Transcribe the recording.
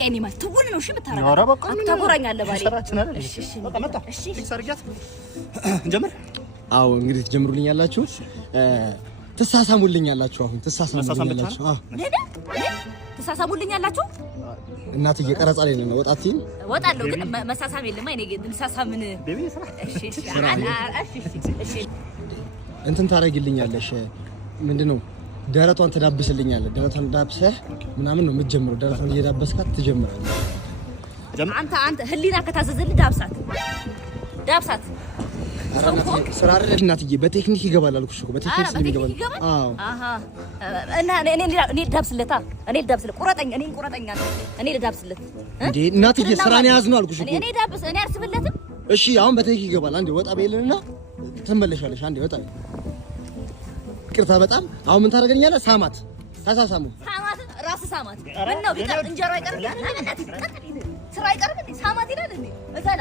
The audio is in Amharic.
በቃ እኔ ማለት ትውን ነው። እሺ ብታረጋ አታጎራኛለህ ባሪ እሺ በቃ መጣ እሺ ሰርጋት ጀምር። አዎ እንግዲህ ትጀምሩልኛላችሁ ትሳሳሙልኛላችሁ አሁን ትሳሳሙልኛላችሁ ትሳሳሙልኛላችሁ እናትዬ ቀረጻ ላይ ነው ወጣትኝ ወጣለሁ ግን መሳሳም የለም አይኔ ግን ሳሳምን እሺ እሺ እንትን ታረግልኛለሽ ምንድነው ደረቷን ተዳብስልኛለህ ደረቷን ዳብሰህ ምናምን ነው የምትጀምረው ደረቷን እየዳበስካት ትጀምራለህ አንተ ህሊና ከታዘዘልህ ዳብሳት ስራ አይደል እናትዬ በቴክኒክ ይገባል አልኩሽ እኮ በቴክኒክ ስለሚገባል አዎ እና እኔ ዳብስለታ እኔ ዳብስለ ቁረጠኝ እኔ ልዳብስለት እንዴ እናትዬ ስራን ያዝነው አልኩሽ እኮ እኔ ዳብስ እኔ አርስብለትም እሺ አሁን በቴክኒክ ይገባል አንዴ ወጣ በይልንና ትመለሻለሽ አንዴ ወጣ ይቅርታ በጣም አሁን ምን ታደርገኛለህ ሳማት ታሳሳሙ ራስ ሳማት ምን ነው ቢቀር እንጀራ አይቀርም ስራ አይቀርም ሳማት ይላል እንዴ እዛላ